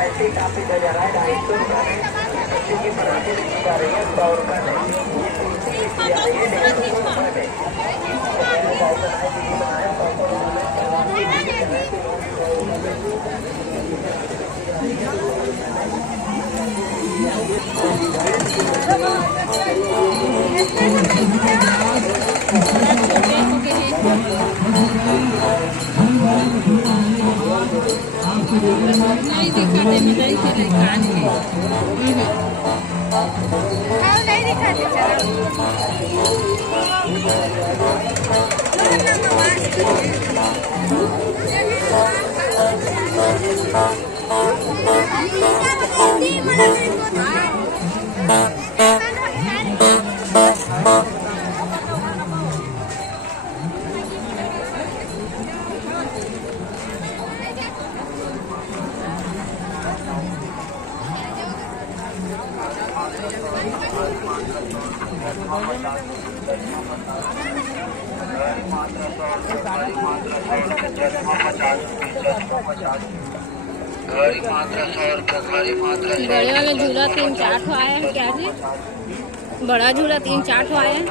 ऐसी काफी नजर आए 250 है। बच्चे की पराठे देखी जा रही है 100 रुपए में। ये आ रही है 150 रुपए में। नहीं दिखाते मिठाई के कान के नहीं दिखाते बड़े वाला झूला 3-4 ठो आया है क्या जी? बड़ा झूला 3-4 ठो आया है।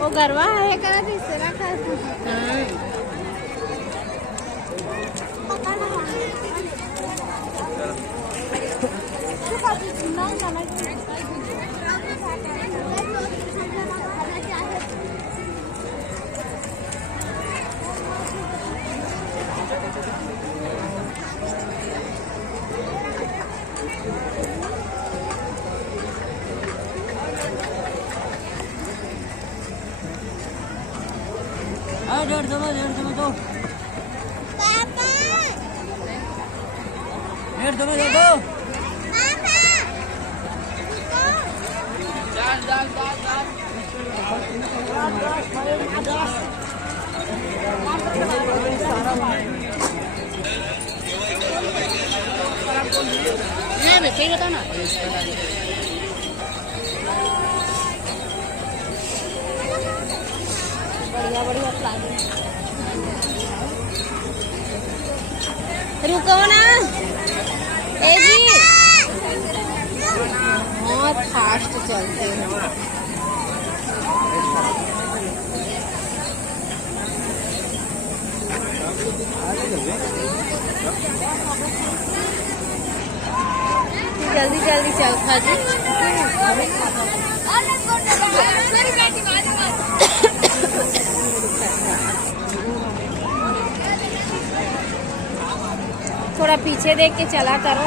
वो गरबा है करा थी सेवा खाती डेढ़ सौ में दो 150 में दे दो। नहीं बता ना बढ़िया बढ़िया प्लान रुको ना ए जी बहुत फास्ट चलते हैं। जल्दी जल्दी चल खा जी थोड़ा पीछे देख के चला करो।